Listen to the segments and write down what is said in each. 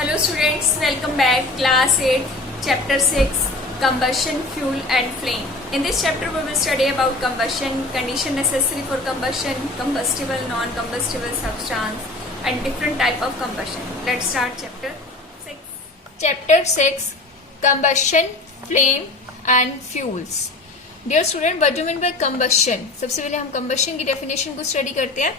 Hello students, welcome back. Class 8, Chapter 6, Combustion, Fuel and Flame. In this chapter we will study about combustion, condition necessary for combustion, combustible, non-combustible substance and different type of combustion. Let's start Chapter 6. Chapter 6, Combustion, Flame and Fuels. Dear student, what do you mean by combustion? सबसे पहले हम combustion की definition को study करते हैं.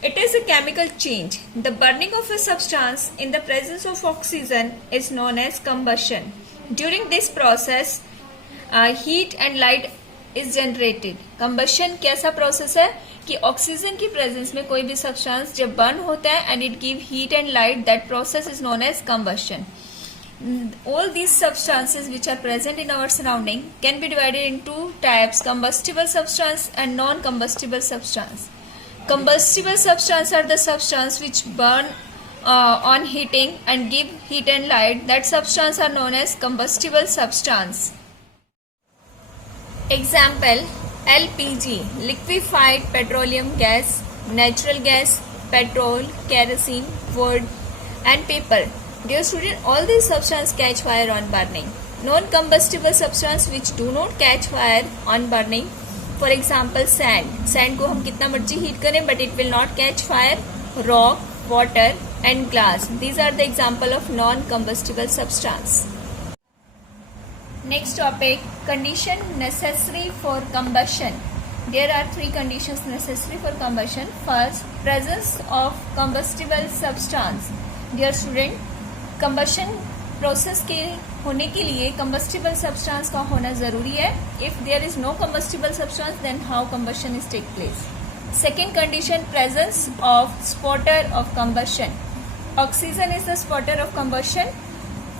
It is a chemical change. The burning of a substance in the presence of oxygen is known as combustion. During this process, heat and light is generated. Combustion कैसा process है कि oxygen की presence में कोई भी substance जब burn होता है and it give heat and light, that process is known as combustion. All these substances which are present in our surrounding can be divided into types: combustible substance and non-combustible substance. Combustible substance are the substance which burn on heating and give heat and light. That substance are known as combustible substance. Example: LPG, liquefied petroleum gas, natural gas, petrol, kerosene, wood and paper. Dear student, all these substances catch fire on burning. Non-combustible substance which do not catch fire on burning. For example, sand. Sand को हम कितना मर्जी heat करें but it will not catch fire. Rock, water and glass. These are the example of non-combustible substance. Next topic, condition necessary for combustion. There are three conditions necessary for combustion. First, presence of combustible substance. Dear student, combustion process के होने के लिए combustible substance का होना जरूरी है. If there is no combustible substance, then how combustion is take place? Second condition, presence of spotter of combustion. Oxygen is the spotter of combustion.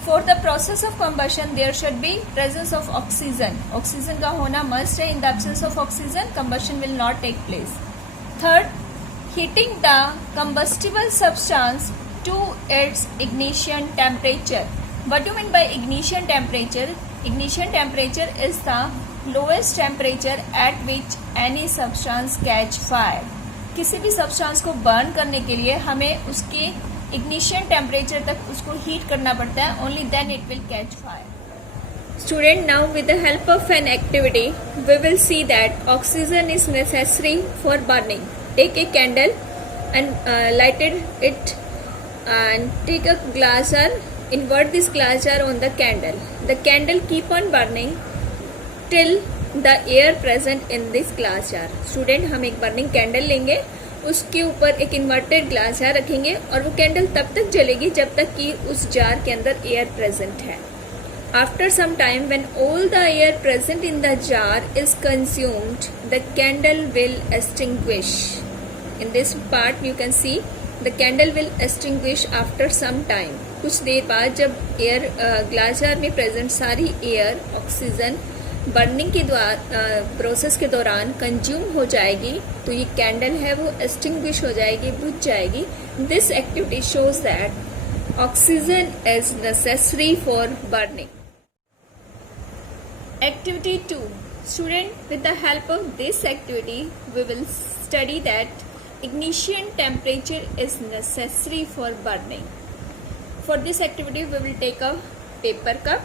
For the process of combustion, there should be presence of oxygen. Oxygen का होना must है. In the absence of oxygen, combustion will not take place. Third, heating the combustible substance to its ignition temperature. What do you mean by ignition temperature? Ignition temperature is the lowest temperature at which any substance catch fire. किसी भी substance को burn करने के लिए हमें उसके ignition temperature तक उसको heat करना पड़ता है. Only then it will catch fire. Student, now with the help of an activity, we will see that oxygen is necessary for burning. Take a candle and lighted it and take a glass jar. Invert this glass jar on the candle. The candle keep on burning till the air present in this glass jar. Student, हम एक burning candle लेंगे, उसके ऊपर एक inverted glass jar रखेंगे और वो candle तब तक जलेगी जब तक कि उस jar के अंदर air present है. After some time, when all the air present in the jar is consumed, the candle will extinguish. In this part you can see the candle will extinguish after some time. कुछ देर बाद जब air glass jar में present सारी air oxygen burning के process के दौरान consume हो जाएगी तो ये कैंडल है वो एक्सटिंग्विश हो जाएगी, बुझ जाएगी. This activity shows that oxygen is necessary for burning. Activity 2. Student, with the help of this activity we will study that ignition temperature is necessary for burning. For this activity we will take a paper cup,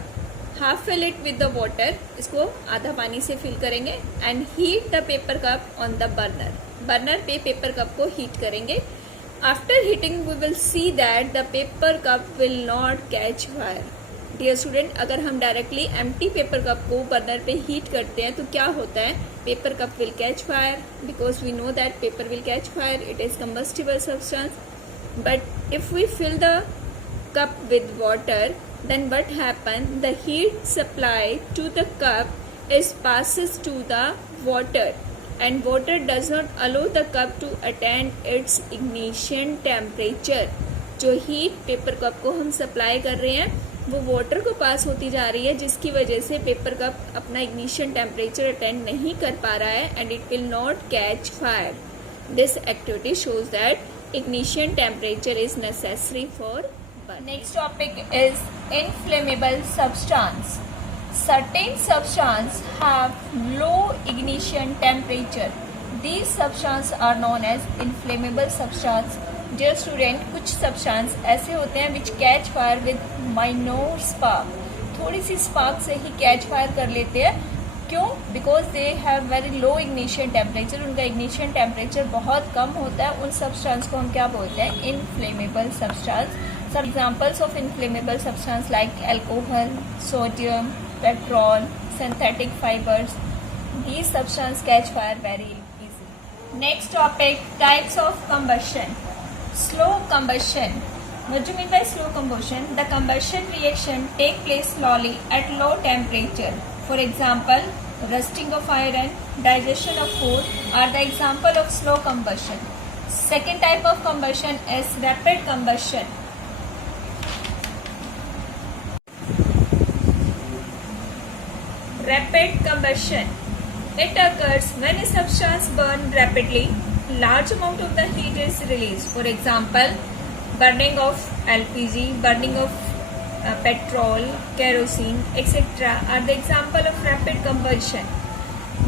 half fill it with the water. इसको आधा पानी से fill करेंगे and heat the paper cup on the burner. Burner पे paper cup को heat करेंगे. After heating we will see that the paper cup will not catch fire. Dear student, अगर हम directly empty paper cup को burner पे heat करते हैं तो क्या होता है? Paper cup will catch fire because we know that paper will catch fire. It is combustible substance. But if we fill the cup with water, then what happens? The heat supply to the cup is passes to the water and water does not allow the cup to attain its ignition temperature. जो heat paper cup को हम supply कर रहे हैं वो water को pass होती जा रही है जिसकी वजह से paper cup अपना ignition temperature attain नहीं कर पा रहा है and it will not catch fire. This activity shows that ignition temperature is necessary for burning. Next topic is inflammable substance. Certain substances have low ignition temperature. These substances are known as inflammable substance. Dear student, कुछ substance ऐसे होते हैं which catch fire with minor spark, थोड़ी सी spark से ही catch fire कर लेते हैं. क्यों? Because they have very low ignition temperature, उनका इग्निशन टेम्परेचर बहुत कम होता है. उन सब्सटेंस को हम क्या बोलते हैं? Inflammable substance. Some examples of inflammable substance like alcohol, sodium, petrol, synthetic fibers. These substances catch fire very easily. Next topic, types of combustion. Slow combustion. What do you mean by slow combustion? The combustion reaction take place slowly at low temperature. For example, rusting of iron, digestion of food are the example of slow combustion. Second type of combustion is rapid combustion. Rapid combustion. It occurs when a substance burns rapidly. Large amount of the heat is released. For example, burning of LPG, burning of petrol, kerosene, etc. are the example of rapid combustion.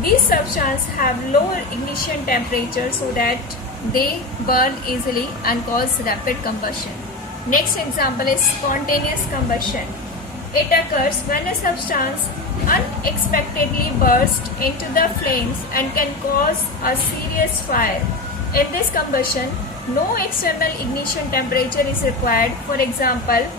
These substances have lower ignition temperature so that they burn easily and cause rapid combustion. Next example is spontaneous combustion. It occurs when a substance unexpectedly bursts into the flames and can cause a serious fire. In this combustion, no external ignition temperature is required. For example,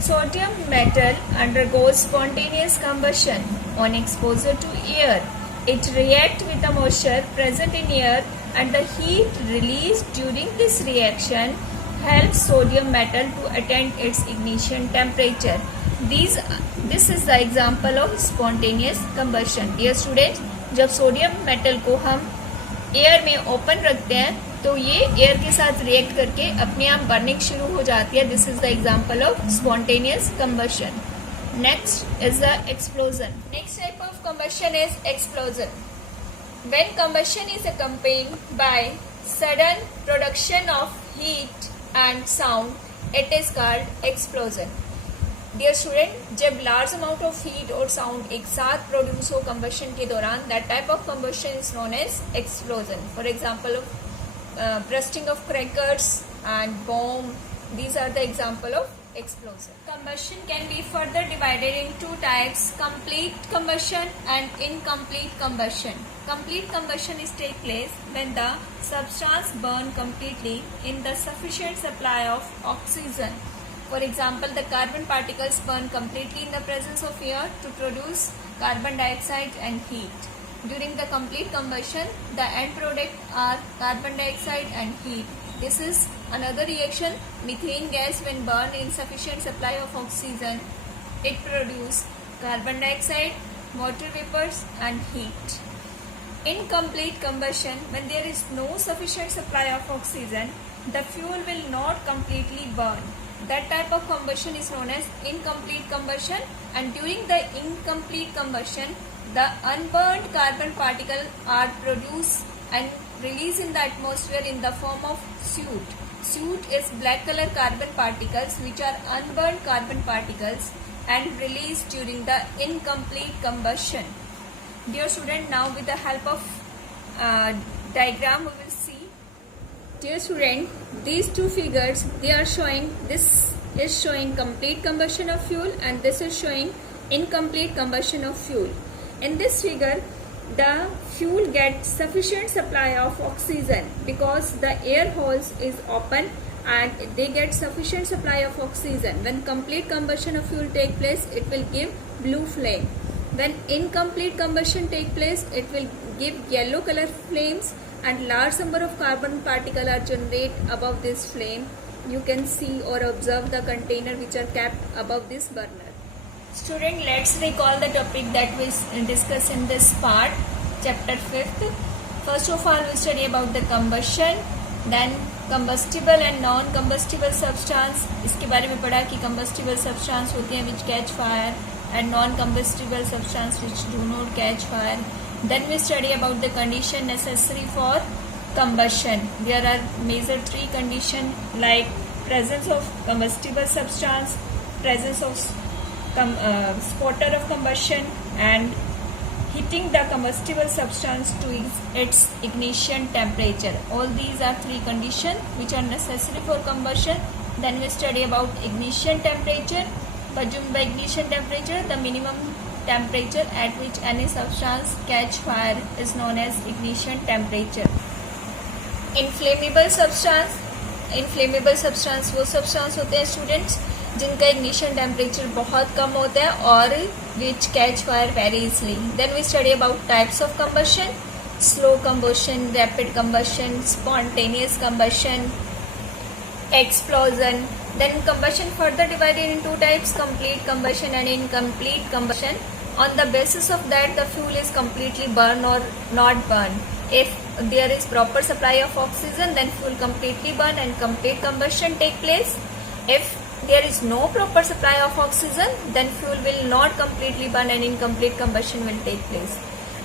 sodium metal undergoes spontaneous combustion on exposure to air. It reacts with the moisture present in air, and the heat released during this reaction helps sodium metal to attain its ignition temperature. This is the example of spontaneous combustion. Dear students, जब sodium metal को हम air में open रखते हैं तो ये air के साथ रिएक्ट करके अपने आप बर्निंग शुरू हो जाती है. This is the example of spontaneous combustion. Next is the explosion. Next type of combustion is explosion. When combustion is accompanied by sudden production of heat and sound, it is called explosion. Dear student, जब large amount of heat और sound एक साथ produce हो combustion के दौरान, that type of combustion is known as explosion. For example of bursting of crackers and bomb, these are the example of explosion. Combustion can be further divided in two types: complete combustion and incomplete combustion. Complete combustion is take place when the substance burn completely in the sufficient supply of oxygen. For example, the carbon particles burn completely in the presence of air to produce carbon dioxide and heat. During the complete combustion, the end product are carbon dioxide and heat. This is another reaction. Methane gas, when burned in sufficient supply of oxygen, it produces carbon dioxide, water vapors and heat. Incomplete combustion, when there is no sufficient supply of oxygen, the fuel will not completely burn. That type of combustion is known as incomplete combustion, and during the incomplete combustion, the unburned carbon particles are produced and released in the atmosphere in the form of soot. Soot is black color carbon particles which are unburned carbon particles and released during the incomplete combustion. Dear student, now with the help of diagram we will see. Dear student, these two figures, they are showing, this is showing complete combustion of fuel and this is showing incomplete combustion of fuel. In this figure, the fuel gets sufficient supply of oxygen because the air holes is open and they get sufficient supply of oxygen. When complete combustion of fuel take place, it will give blue flame. When incomplete combustion take place, it will give yellow color flames and large number of carbon particles are generated above this flame. You can see or observe the container which are kept above this burner. Student, let's recall the topic that we discussed in this part, chapter 5th. First of all, we study about the combustion, then combustible and non-combustible substance. इसके बारे में पढ़ा कि combustible substance होती हैं which catch fire and non-combustible substance which do not catch fire. Then we study about the condition necessary for combustion. There are major three conditions like presence of combustible substance, presence of spotter of combustion and heating the combustible substance to its ignition temperature. All these are three conditions which are necessary for combustion. Then we study about ignition temperature. By ignition temperature, the minimum temperature at which any substance catch fire is known as ignition temperature. Inflammable substance वो substance होते हैं students जिनका ignition temperature बहुत कम होता है और which catch fire very easily. Then we study about types of combustion: slow combustion, rapid combustion, spontaneous combustion, explosion. Then combustion further divided in two types: complete combustion and incomplete combustion. On the basis of that, the fuel is completely burned or not burned. If there is proper supply of oxygen, then fuel completely burn and complete combustion take place. If there is no proper supply of oxygen, then fuel will not completely burn and incomplete combustion will take place.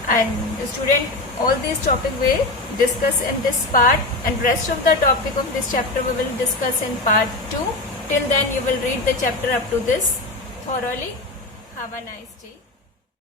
And student, all these topic we discuss in this part, and rest of the topic of this chapter we will discuss in part 2. Till then you will read the chapter up to this thoroughly. Have a nice day.